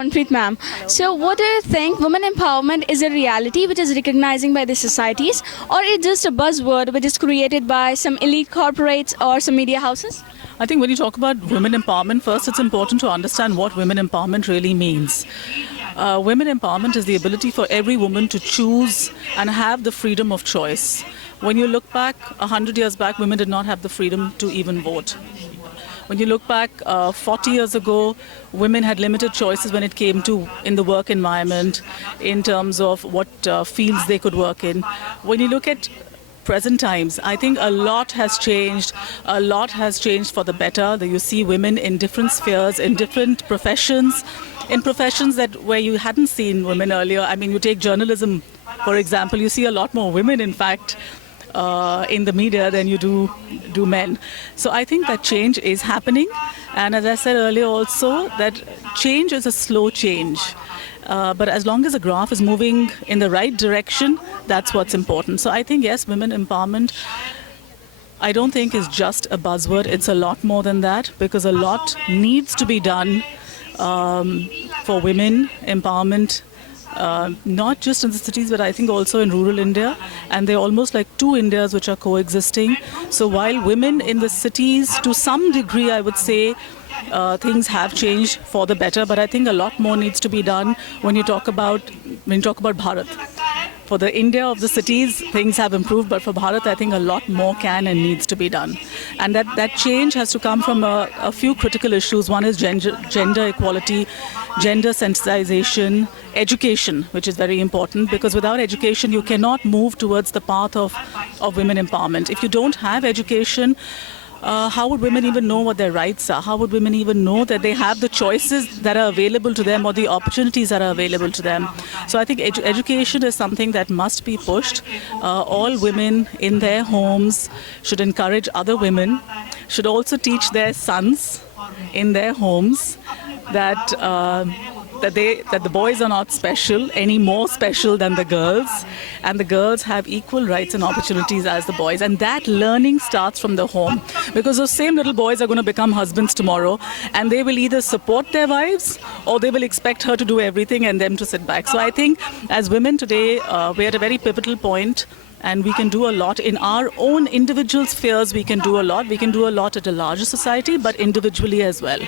Manpreet ma'am. So, what do you think? Women empowerment is a reality which is recognizing by the societies, or it's just a buzzword which is created by some elite corporates or some media houses? I think when you talk about women empowerment, first it's important to understand what women empowerment really means. Women empowerment is the ability for every woman to choose and have the freedom of choice. When you look back, 100 years back, women did not have the freedom to even vote. When you look back 40 years ago, women had limited choices when it came to in the work environment, in terms of what fields they could work in. When you look at present times, I think a lot has changed. A lot has changed for the better. You see women in different spheres, in different professions, in professions that where you hadn't seen women earlier. I mean, you take journalism, for example, you see a lot more women, in fact, in the media than you do men. So I think that change is happening, and as I said earlier also, that change is a slow change. But as long as the graph is moving in the right direction, that's what's important. So I think, yes, women empowerment, I don't think is just a buzzword. It's a lot more than that, because a lot needs to be done for women empowerment. Not just in the cities, but I think also in rural India. And they're almost like two Indias which are coexisting. So while women in the cities, to some degree, I would say, things have changed for the better, but I think a lot more needs to be done when you talk about Bharat. For the India of the cities, things have improved, but for Bharat, I think a lot more can and needs to be done. And that change has to come from a few critical issues. One is gender equality, gender sensitization, education, which is very important, because without education, you cannot move towards the path of women empowerment. If you don't have education, how would women even know what their rights are? How would women even know that they have the choices that are available to them or the opportunities that are available to them? So I think education is something that must be pushed. All women in their homes should encourage other women, should also teach their sons in their homes that the boys are not special, any more special than the girls, and the girls have equal rights and opportunities as the boys. And that learning starts from the home, because those same little boys are going to become husbands tomorrow, and they will either support their wives or they will expect her to do everything and them to sit back. So I think as women today, we're at a very pivotal point, and we can do a lot in our own individual spheres. We can do a lot. We can do a lot at a larger society, but individually as well.